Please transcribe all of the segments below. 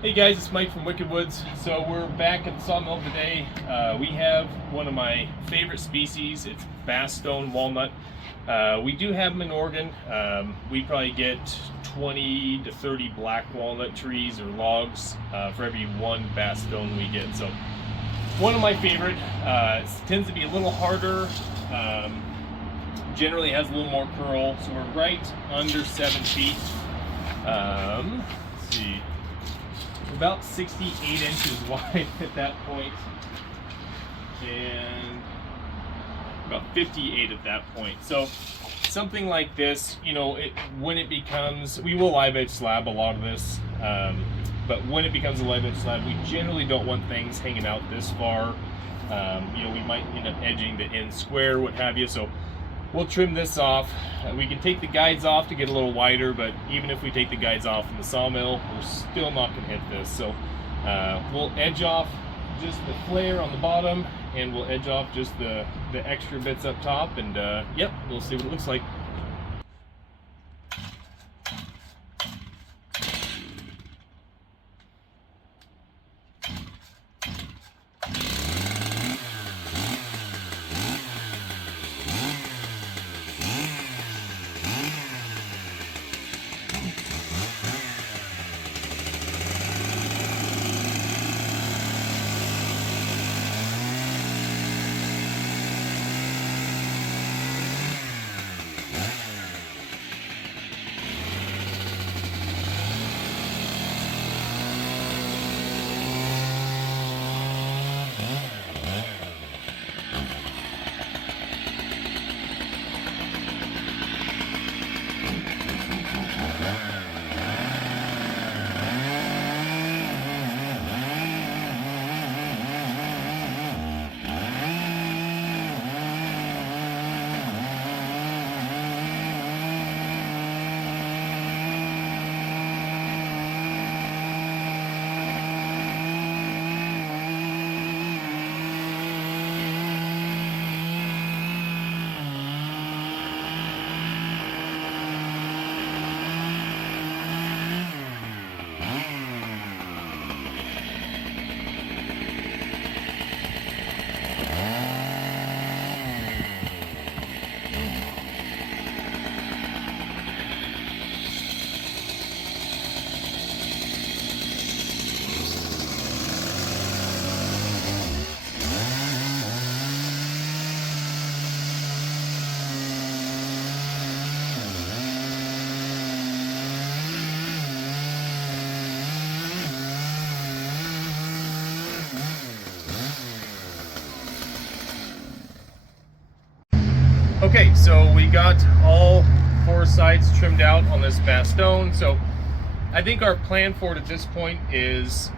Hey guys, it's Mike from Wicked Woods. So we're back at the sawmill today. We have one of my favorite species. It's Bastogne Walnut. We do have them in Oregon. We probably get 20 to 30 black walnut trees or logs for every one Bastogne we get. So one of my favorite. Tends to be a little harder. Generally has a little more curl. So we're right under 7 feet. Let's see. About 68 inches wide at that point, and about 58 at that point. So something like this, you know, when it becomes, we will live edge slab a lot of this, but when it becomes a live edge slab, we generally don't want things hanging out this far. You know, we might end up edging the end square, what have you. So we'll trim this off. We can take the guides off to get a little wider, but even if we take the guides off in the sawmill, we're still not going to hit this. So we'll edge off just the flare on the bottom, and we'll edge off just the extra bits up top, and yep, we'll see what it looks like. Okay, so we got all 4 sides trimmed out on this Bastogne. So I think our plan for it at this point is,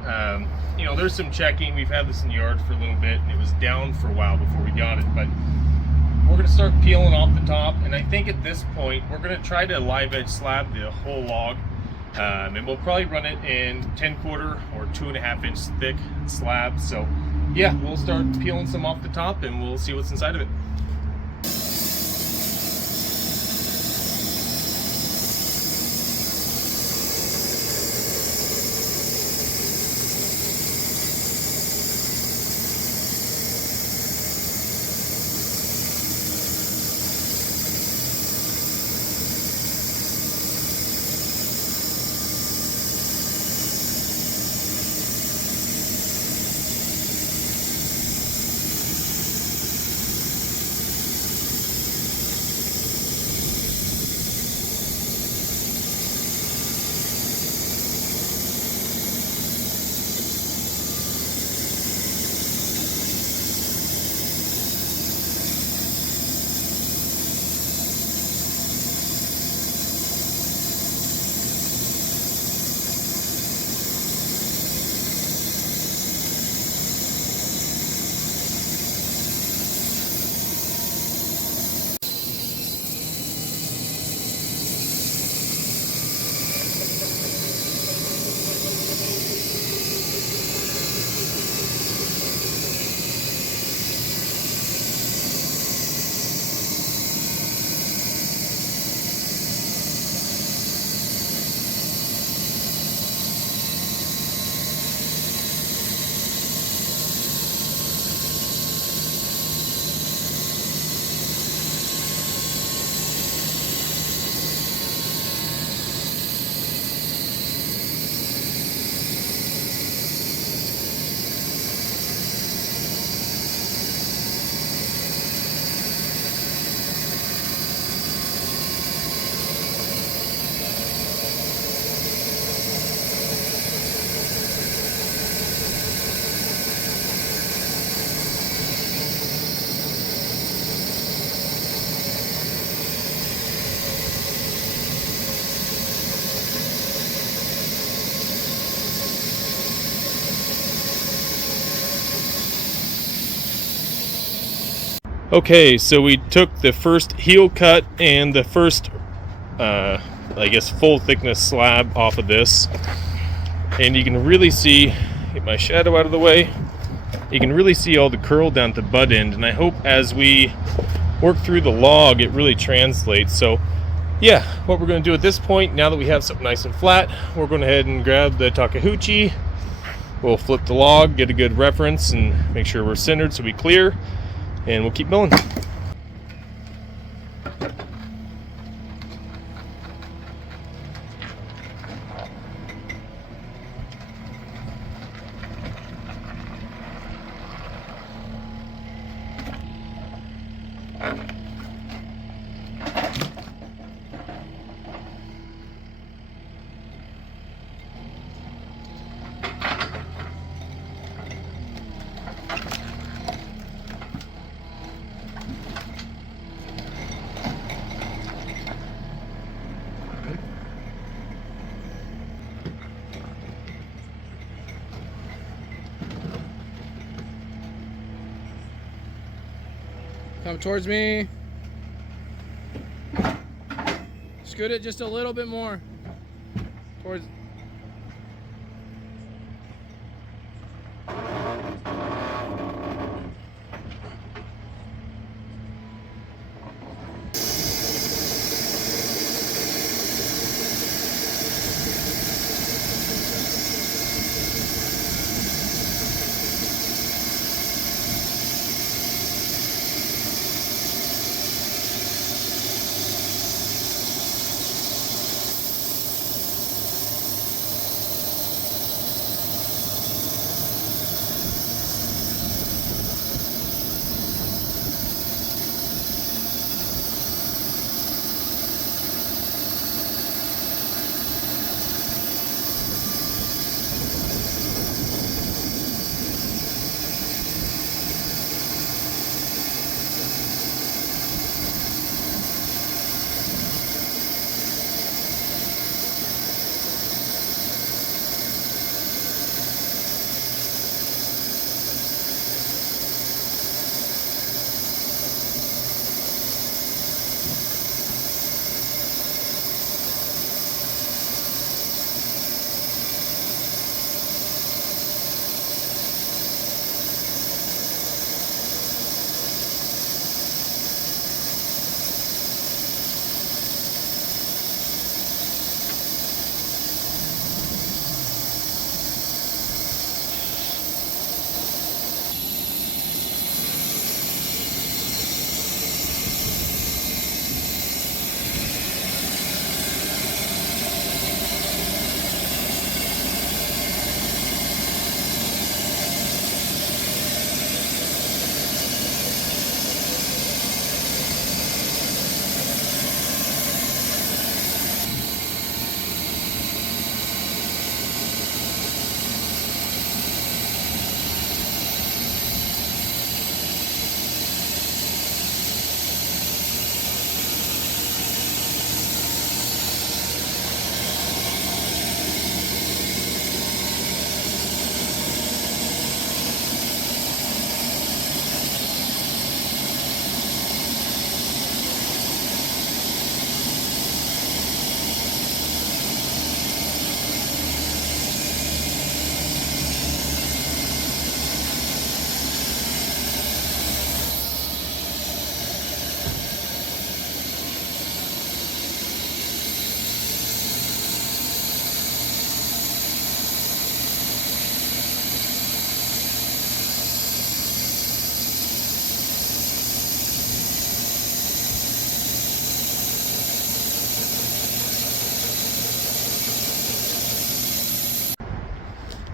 you know, there's some checking. We've had this in the yard for a little bit, and it was down for a while before we got it, but we're going to start peeling off the top, and I think at this point we're going to try to live edge slab the whole log, and we'll probably run it in 10/4 or 2.5 inch thick slabs. So yeah, we'll start peeling some off the top, and we'll see what's inside of it. Okay, so we took the first heel cut and the first, I guess, full thickness slab off of this. And you can really see, get my shadow out of the way, you can really see all the curl down to butt end. And I hope as we work through the log, it really translates. So yeah, what we're going to do at this point, now that we have something nice and flat, we're going to head and grab the Takeuchi. We'll flip the log, get a good reference, and make sure we're centered so we clear. And we'll keep milling. Come towards me. Scoot it just a little bit more. Towards.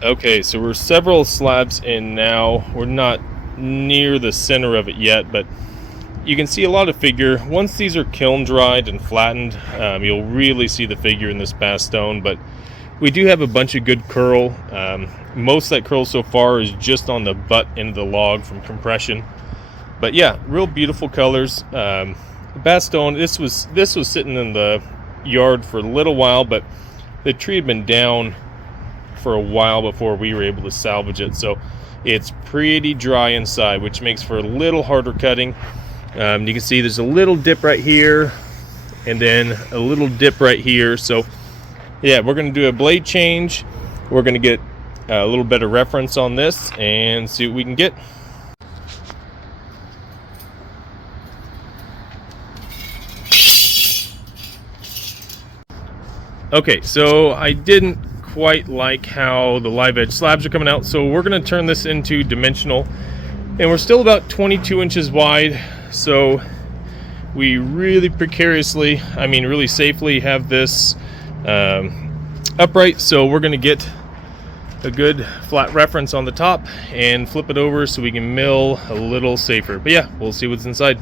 Okay, so we're several slabs in now. We're not near the center of it yet, but you can see a lot of figure. Once these are kiln dried and flattened, you'll really see the figure in this Bastogne. But we do have a bunch of good curl. Most of that curl so far is just on the butt end of the log from compression. But yeah, real beautiful colors. Bastogne, this was sitting in the yard for a little while, but the tree had been down for a while before we were able to salvage it, so it's pretty dry inside, which makes for a little harder cutting. You can see there's a little dip right here and then a little dip right here. So yeah, we're going to do a blade change. We're going to get a little better reference on this and see what we can get. Okay, so I didn't quite like how the live edge slabs are coming out, so we're going to turn this into dimensional, and we're still about 22 inches wide. So we really precariously, I mean really safely, have this upright. So we're going to get a good flat reference on the top and flip it over so we can mill a little safer. But yeah, we'll see what's inside.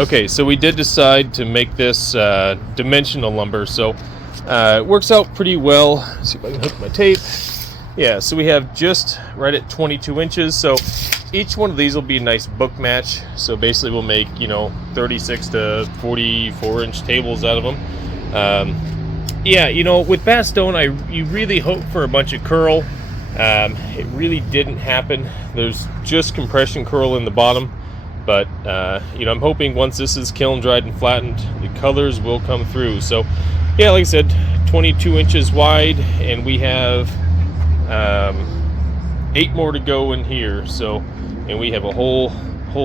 Okay, so we did decide to make this dimensional lumber, so it works out pretty well. Let's see if I can hook my tape. Yeah, so we have just right at 22 inches, so each one of these will be a nice book match. So basically we'll make, 36 to 44 inch tables out of them. Yeah, with Bastogne, you really hope for a bunch of curl. It really didn't happen. There's just compression curl in the bottom. But, I'm hoping once this is kiln dried and flattened, the colors will come through. So, yeah, like I said, 22 inches wide, and we have 8 more to go in here. So, and we have a whole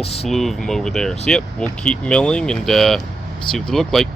slew of them over there. So, yep, we'll keep milling and see what they look like.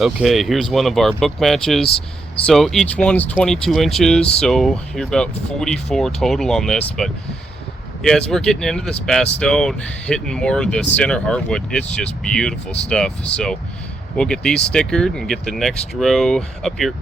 Okay, here's one of our book matches. So each one's 22 inches, so you're about 44 total on this. But yeah, as we're getting into this Bastogne, hitting more of the center heartwood, it's just beautiful stuff. So we'll get these stickered and get the next row up here.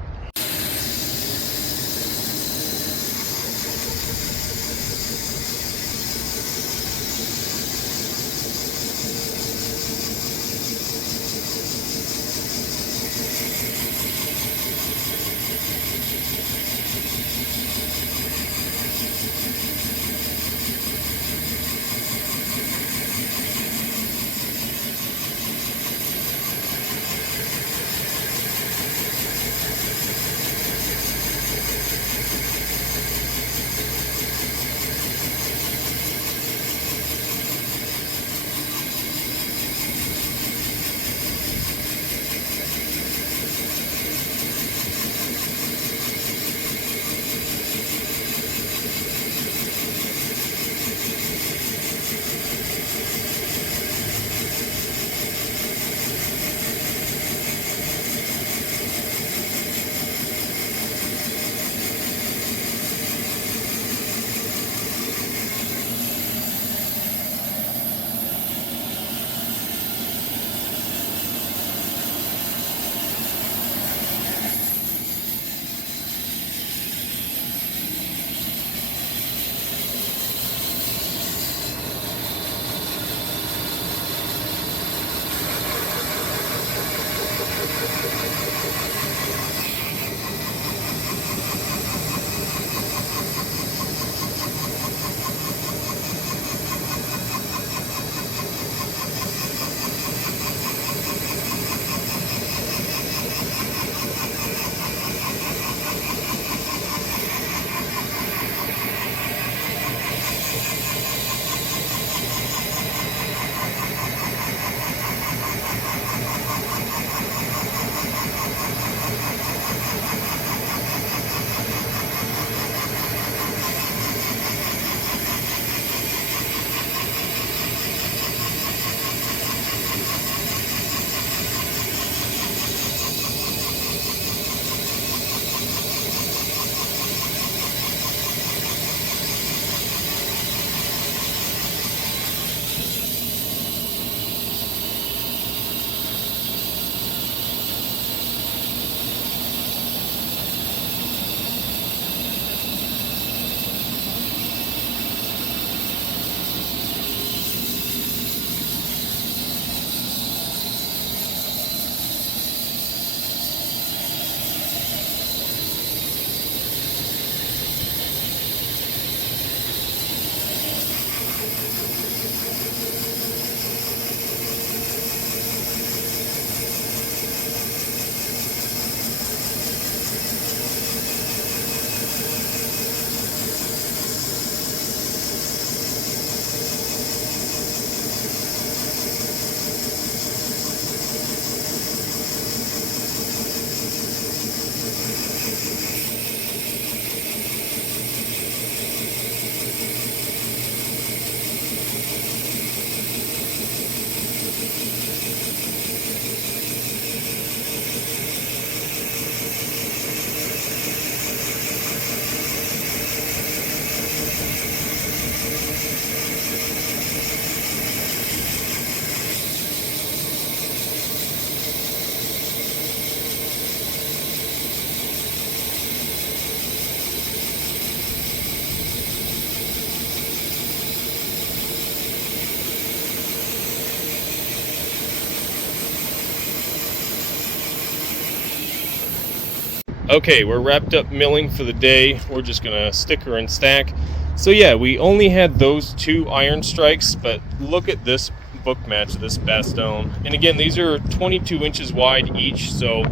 Okay, we're wrapped up milling for the day. We're just gonna sticker and stack. So yeah, we only had those 2 iron strikes, but look at this book match, this Bastogne. And again, these are 22 inches wide each, so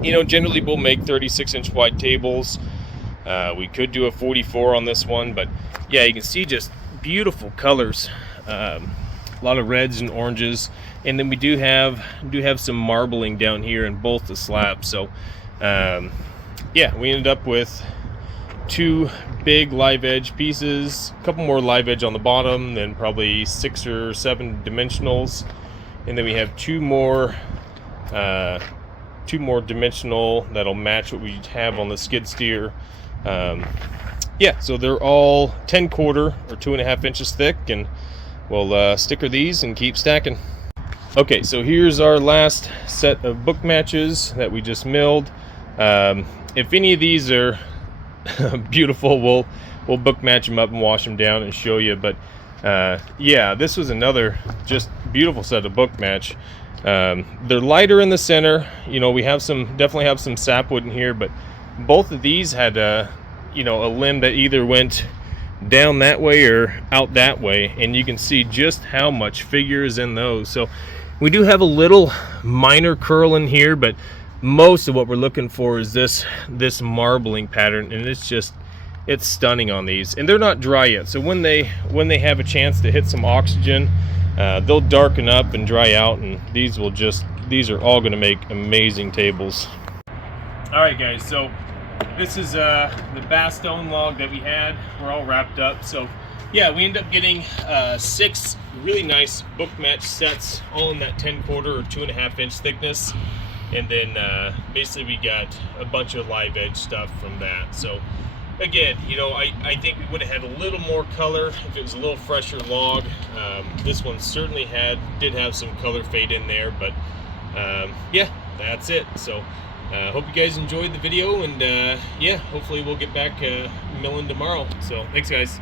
you know, generally we'll make 36-inch wide tables. We could do a 44 on this one, but yeah, you can see just beautiful colors. A lot of reds and oranges, and then we do have some marbling down here in both the slabs. So yeah, we ended up with 2 big live edge pieces, a couple more live edge on the bottom, then probably 6 or 7 dimensionals, and then we have 2 more dimensional that'll match what we have on the skid steer. Yeah, so they're all 10/4 or 2.5 inches thick, and we'll sticker these and keep stacking. Okay, so here's our last set of book matches that we just milled. If any of these are beautiful, we'll book match them up and wash them down and show you. But yeah, this was another just beautiful set of book match. They're lighter in the center. You know, we definitely have some sapwood in here, but both of these had you know, a limb that either went down that way or out that way, and you can see just how much figure is in those. So we do have a little minor curl in here, but most of what we're looking for is this marbling pattern, and it's stunning on these. And they're not dry yet, so when they have a chance to hit some oxygen, they'll darken up and dry out, and these are all going to make amazing tables. All right, guys, so this is the Bastogne log that we had. We're all wrapped up. So yeah, we end up getting 6 really nice book match sets, all in that 10/4 or 2.5 inch thickness. And then basically we got a bunch of live edge stuff from that. So again, you know, I think we would have had a little more color if it was a little fresher log. This one certainly did have some color fade in there, but yeah, that's it. So hope you guys enjoyed the video, and yeah, hopefully we'll get back milling tomorrow. So thanks, guys.